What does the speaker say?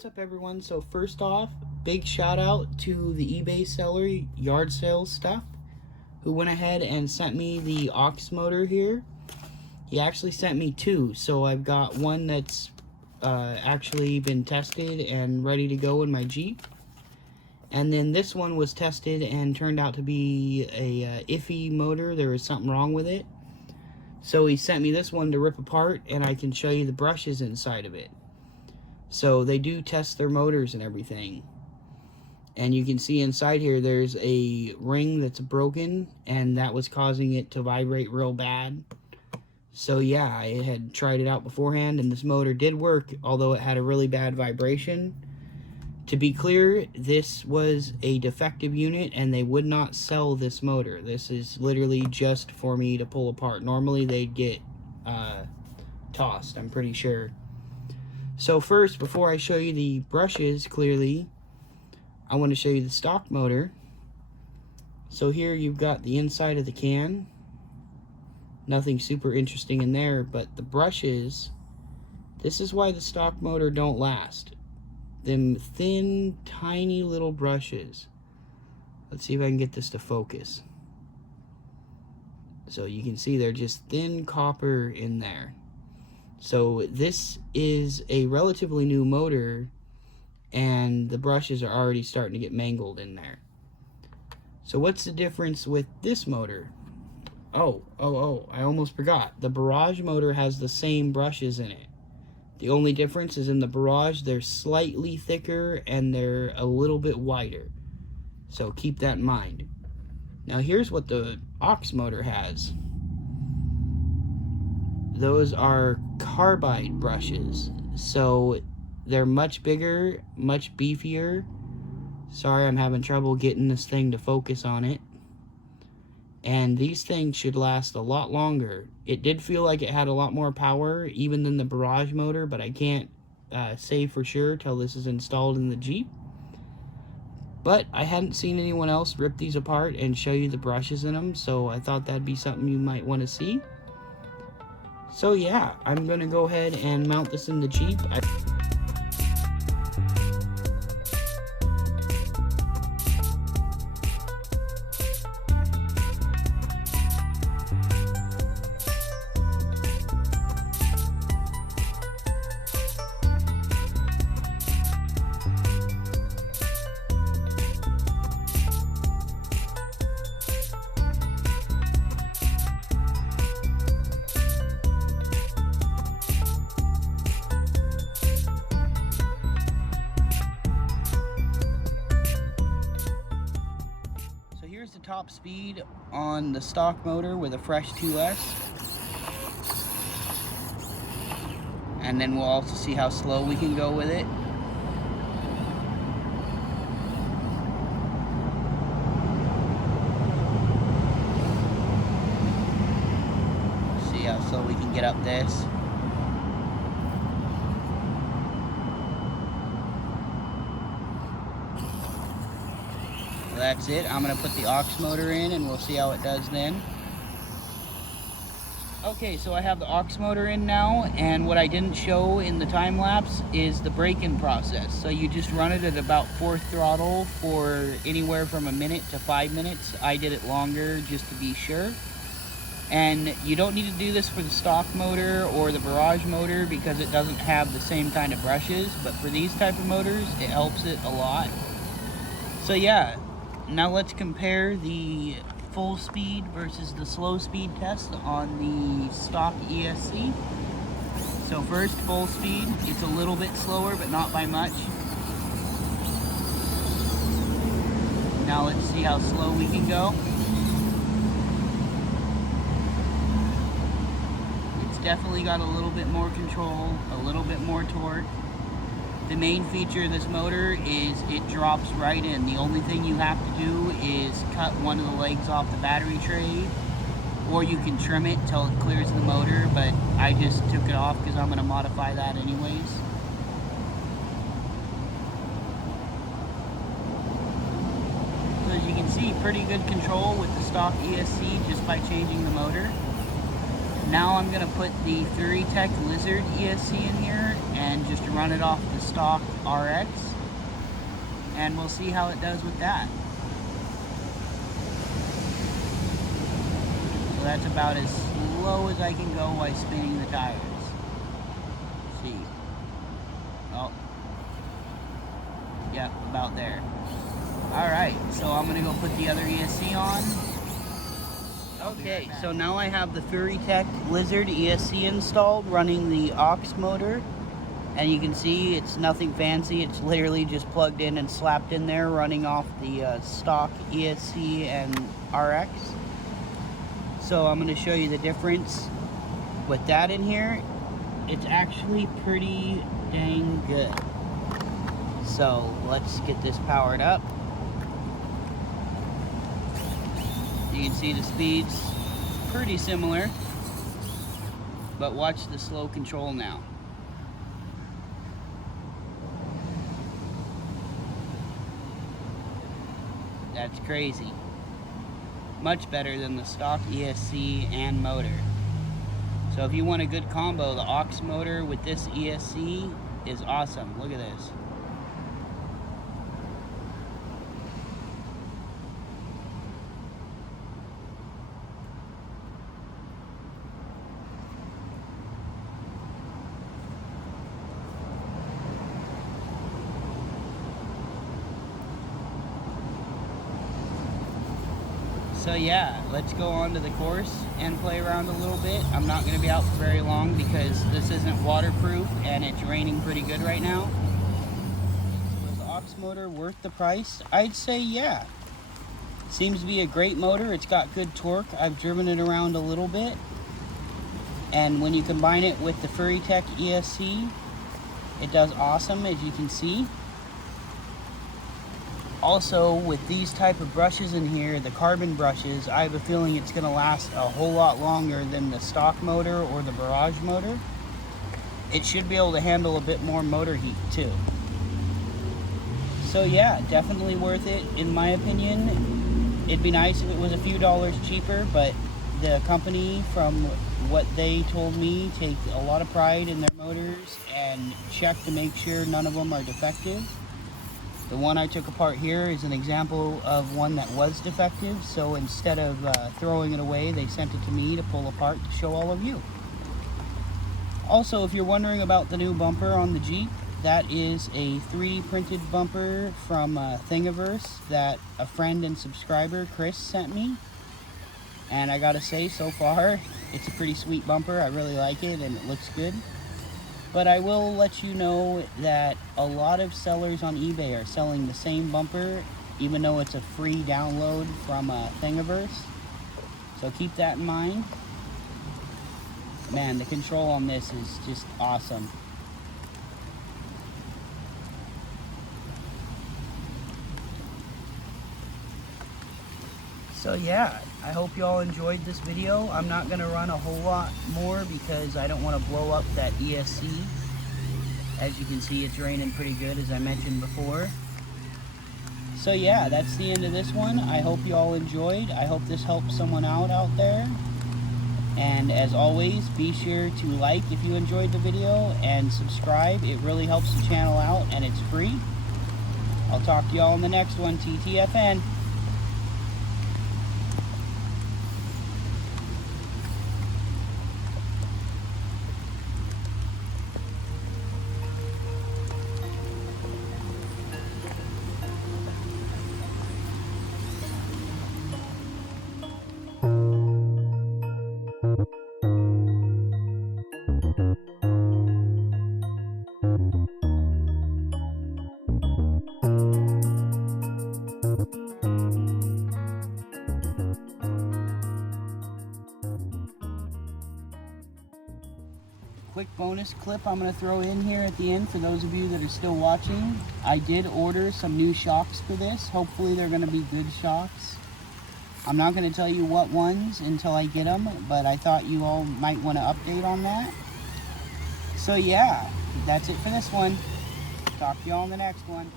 what's up everyone? So first off, big shout out to the eBay seller Yard Sales Stuff, who went ahead and sent me the aux motor here. He actually sent me two, so I've got one that's actually been tested and ready to go in my Jeep. And then this one was tested and turned out to be a iffy motor. There was something wrong with it. So he sent me this one to rip apart, and I can show you the brushes inside of it. So they do test their motors and everything. And you can see inside here there's a ring that's broken, and that was causing it to vibrate real bad. So yeah, I had tried it out beforehand, and this motor did work, although it had a really bad vibration. To be clear, this was a defective unit, and they would not sell this motor. This is literally just for me to pull apart. Normally they'd get tossed, I'm pretty sure. So first, before I show you the brushes clearly, I want to show you the stock motor. So here you've got the inside of the can. Nothing super interesting in there, but the brushes, this is why the stock motor don't last. Them thin, tiny little brushes. Let's see if I can get this to focus. So you can see they're just thin copper in there. So this is a relatively new motor, and the brushes are already starting to get mangled in there. So what's the difference with this motor? Oh, I almost forgot. The Barrage motor has the same brushes in it. The only difference is in the Barrage, they're slightly thicker and they're a little bit wider. So keep that in mind. Now here's what the aux motor has. Those are carbide brushes, so they're much bigger, much beefier. Sorry, I'm having trouble getting this thing to focus on it. And these things should last a lot longer. It did feel like it had a lot more power even than the Barrage motor, but I can't say for sure till this is installed in the Jeep. But I hadn't seen anyone else rip these apart and show you the brushes in them, so I thought that'd be something you might want to see. So yeah, I'm gonna go ahead and mount this in the Jeep. Here's the top speed on the stock motor with a fresh 2S. And then we'll also see how slow we can go with it. See how slow we can get up this. That's it. I'm going to put the aux motor in and we'll see how it does then. Okay, so I have the aux motor in now, and what I didn't show in the time lapse is the break-in process. So you just run it at about 4th throttle for anywhere from a minute to 5 minutes. I did it longer just to be sure. And you don't need to do this for the stock motor or the Barrage motor because it doesn't have the same kind of brushes, but for these type of motors, it helps it a lot. So yeah. Now let's compare the full speed versus the slow speed test on the stock ESC. So first, full speed. It's a little bit slower, but not by much. Now let's see how slow we can go. It's definitely got a little bit more control, a little bit more torque. The main feature of this motor is it drops right in. The only thing you have to do is cut one of the legs off the battery tray, or you can trim it till it clears the motor, but I just took it off because I'm going to modify that anyways. So as you can see, pretty good control with the stock ESC just by changing the motor. Now I'm going to put the Furitek Lizard ESC in here and just run it off the stock RX. And we'll see how it does with that. So that's about as slow as I can go while spinning the tires. See. Oh. Yep, about there. Alright, so I'm going to go put the other ESC on. Okay, so now I have the Furitek Lizard ESC installed, running the aux motor. And you can see it's nothing fancy. It's literally just plugged in and slapped in there, running off the stock ESC and RX. So I'm going to show you the difference with that in here. It's actually pretty dang good. So let's get this powered up. You can see the speeds pretty similar, but watch the slow control now. That's crazy. Much better than the stock ESC and motor. So if you want a good combo, the aux motor with this ESC is awesome. Look at this. So yeah, let's go on to the course and play around a little bit. I'm not going to be out for very long because this isn't waterproof and it's raining pretty good right now. Was the aux motor worth the price? I'd say yeah. Seems to be a great motor. It's got good torque. I've driven it around a little bit. And when you combine it with the Furitek ESC, it does awesome, as you can see. Also, with these type of brushes in here, the carbon brushes, I have a feeling it's going to last a whole lot longer than the stock motor or the barrage motor. It should be able to handle a bit more motor heat too. So yeah, definitely worth it in my opinion. It'd be nice if it was a few dollars cheaper, but the company, from what they told me, take a lot of pride in their motors and check to make sure none of them are defective. The one I took apart here is an example of one that was defective, so instead of throwing it away, they sent it to me to pull apart to show all of you. Also, if you're wondering about the new bumper on the Jeep, that is a 3D printed bumper from Thingiverse that a friend and subscriber, Chris, sent me. And I gotta say, so far, it's a pretty sweet bumper. I really like it and it looks good. But I will let you know that a lot of sellers on eBay are selling the same bumper, even though it's a free download from Thingiverse. So keep that in mind. Man, the control on this is just awesome. So yeah, I hope you all enjoyed this video. I'm not going to run a whole lot more because I don't want to blow up that ESC. As you can see, it's raining pretty good, as I mentioned before. So yeah, that's the end of this one. I hope you all enjoyed. I hope this helps someone out there. And as always, be sure to like if you enjoyed the video and subscribe. It really helps the channel out and it's free. I'll talk to you all in the next one. TTFN. Quick bonus clip I'm going to throw in here at the end for those of you that are still watching. I did order some new shocks for this. Hopefully they're going to be good shocks. I'm not going to tell you what ones until I get them, but I thought you all might want to update on that. So yeah, that's it for this one. Talk to you all in the next one.